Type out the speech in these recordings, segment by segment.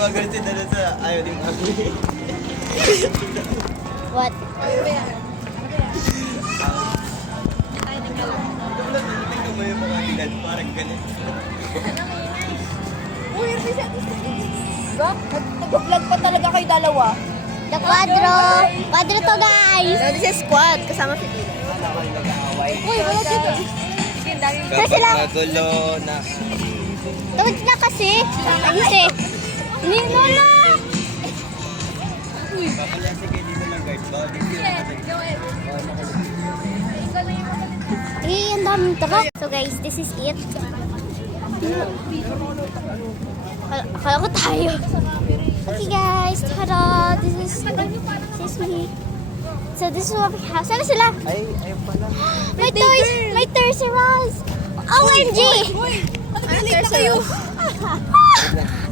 gumagano si Dala sa ayaw ni Mami. What? Tingnan mo yung mga ilan, parang ganun. Uy, nag-vlog pa talaga kayo dalawa. The quadro. Quadro to, guys. So, this is squad. Kasama si Tito. Wala ko yung nag-aaway. Uy, wala dito. Sige, dami. Saan sila? Magulo na. Tawad na kasi. Ayos eh. Ninolo! Papalasi kayo dito ng guard. Bawal dito yung nakatag. Eh, ang daming truck. So guys, this is it. Akala ko tayo. Okay guys, tada! This is me. So this is what we have. Saan na sila? Ay, ayun pala. May toys! May Toys R Us! OMG! Ano kayo?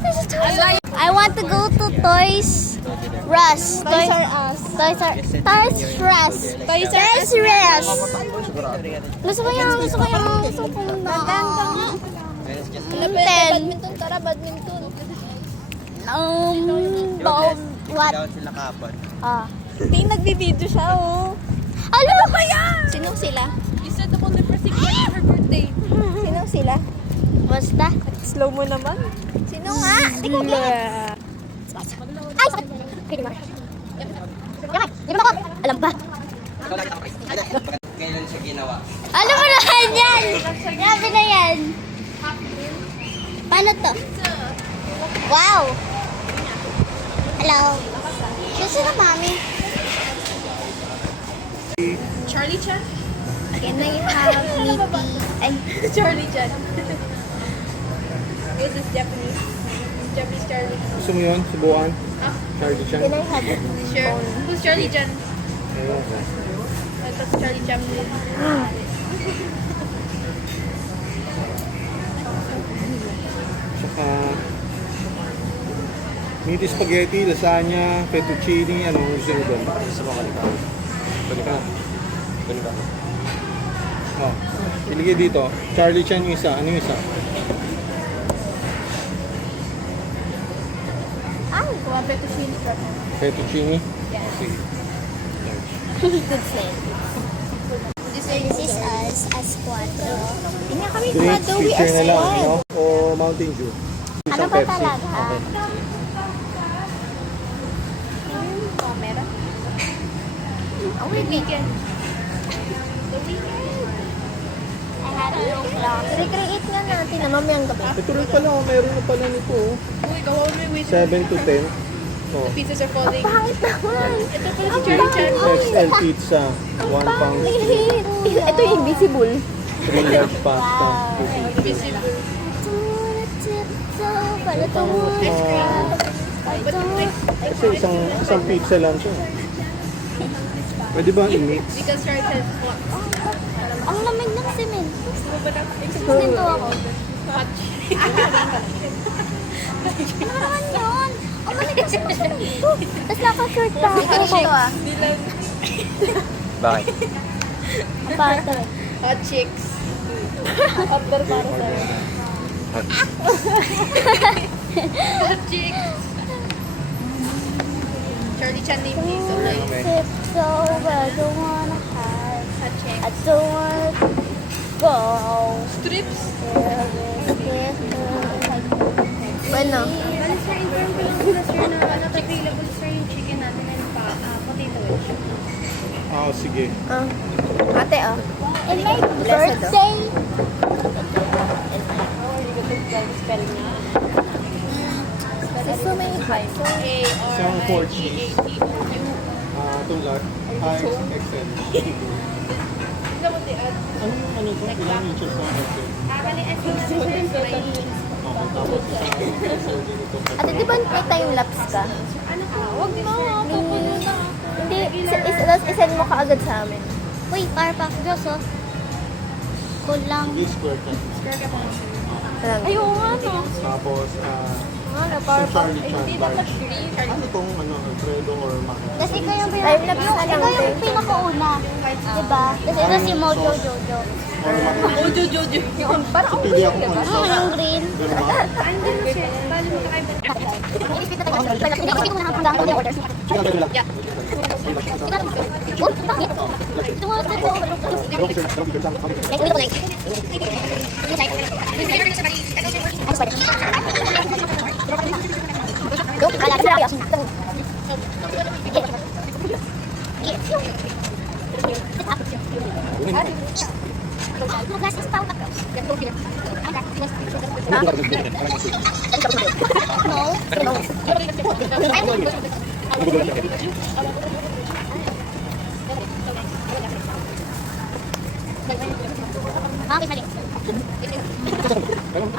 This is Toys R Us. I want to go to Toys R Us. Toys R Us. Toys R Us. Toys R Us. Gusto ko yung na. Badminton, tara, badminton. What? Down sila kapon. May nagbibideo siya, oh. Ano ba yan? Sinong sila? You said the only person for her birthday. Sinong sila? Basta. Slow mo naman. Sino nga? Hindi ko Ay! Pwede mo. Yakay! Di ba ako? Alam ba? Kailan siya ginawa? Alam mo na yan! Grabe na yan. Paano to? Wow! Hello. Gusto na mami. Charlie Chan? Can I have meaty? Ay, Charlie Chan. This is Japanese. Japanese Charlie. Gusto mo yun? Subukan? Charlie Chan? can I have Sure. Who's Charlie Chan? Ayun ko. That's Charlie Chaplin. Saka meaty spaghetti, lasagna, fettuccine, ano gusto mo doon? Gusto mo kalika? Balik ka. Kalika. Oh. Iligay dito. Charlie Chan yung isa. Ano yung isa? Ay, Fettuccine strap. Fettuccine? Yeah. Sige. good sense. This is us as quadro. Hindi kami Drinks, quadro, we picture are na lang, squad. no? O Mountain Dew. Ano Isang ba Pepsi. talaga? Camera? Oh, weekend. I had a long vlog. Recreate nga natin na mamayang gabi. Ito rin pala, oh, meron na pala nito. Oh. Uy, gawa mo yung wait. 7 to 10. Oh. Pizzas are falling. Pangit naman. Ito pala si Charlie Chan. XL pizza. 1 pound. Ito yung invisible. 3 large pasta. Invisible. Kasi isang pizza lang siya. Pwede ba i-mix? Because Charlie Chan what? Ang lamig ng cement. Gusto mo ba na? Nandito ako. Hot. Ano naman yun? Ang lamig kasi masyado dito. Tapos naka-short pa ako. Ito ah. Hindi lang. Bakit? Ang bata. Hot chicks. After para sa'yo. Hot chicks. Charlie Chan name please. So like, Sip so I don't wanna hide. hot chicks. I don't wanna go. Strips. Bueno. Bali sir, inform ko lang sila sir na not available sir yung chicken natin and potato wedge. Ah, sige. Ate, oh. And my Blessed, birthday. Spell niya. There's so many heights. Isang 4 cheese. A-R-I-G-A-T-O-U. Tulat. XL. Tignan mo, Tiad. Ano yung ano to? Ilang inches na XL? Akala S na sir, may Tapos XL din ito. Ate, di ba may time lapse ka? ano po? Huwag mo, pupunta. Hindi, isend mo kaagad sa amin. Uy, Powerpuff Girls oh. Kulang. This square cut. Ayaw nga no. Tapos, Ano, isang Charlie Chan Hindi dapat large. green. Ano tong ano, Alfredo or Mac? Kasi ikaw yung Time lapse na lang, ikaw yung te. pinakauna. Diba? Kasi ito si Mojo Jojo. Or Mac? Jojo. Yung parang Pili ako kung ano Oh, sauce. yung green. Ganun ba? Andun na siya. Bali mo Okay,